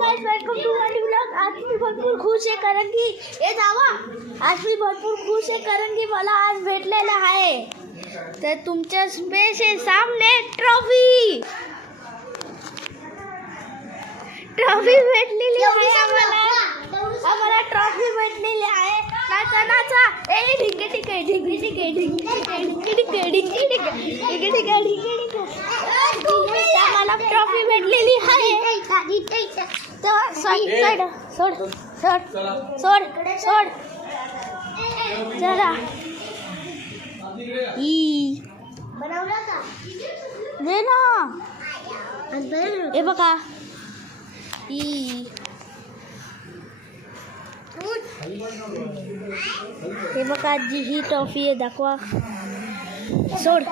Guys, welcome to my vlog. आज मी भरपूर खुश आहे कारण की मला आज भेटलेला आहे तर तुमच्या स्पेशल सामने ट्रॉफी भेटलेली आहे आम्हाला ट्रॉफी भेटलेली आहे। नाचा आम्हाला ट्रॉफी भेटलेली आहे। सोड जरा बनवला का दे ना हे बघा हे बघा आजी ही ट्रॉफी आहे दाखवा। सोड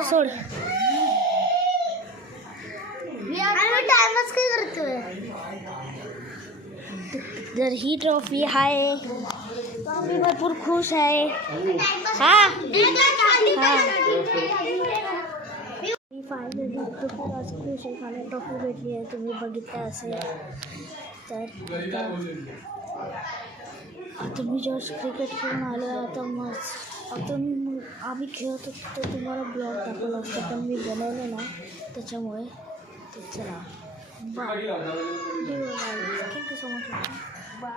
टाइमच काय करतोय जर ही ट्रॉफी आहे मी भरपूर खुश आहे। फायनली आज खुश आहे मला ट्रॉफी भेटली आहे तुम्ही बघितलं असेल तर आता मी जस्ट क्रिकेट खेळून आलो आता आम्ही खेळत होतो तर तुम्हाला ब्लॉग दाखवला असतं पण मी बनवलं ना त्याच्यामुळे तर चला bye thank you so much bye.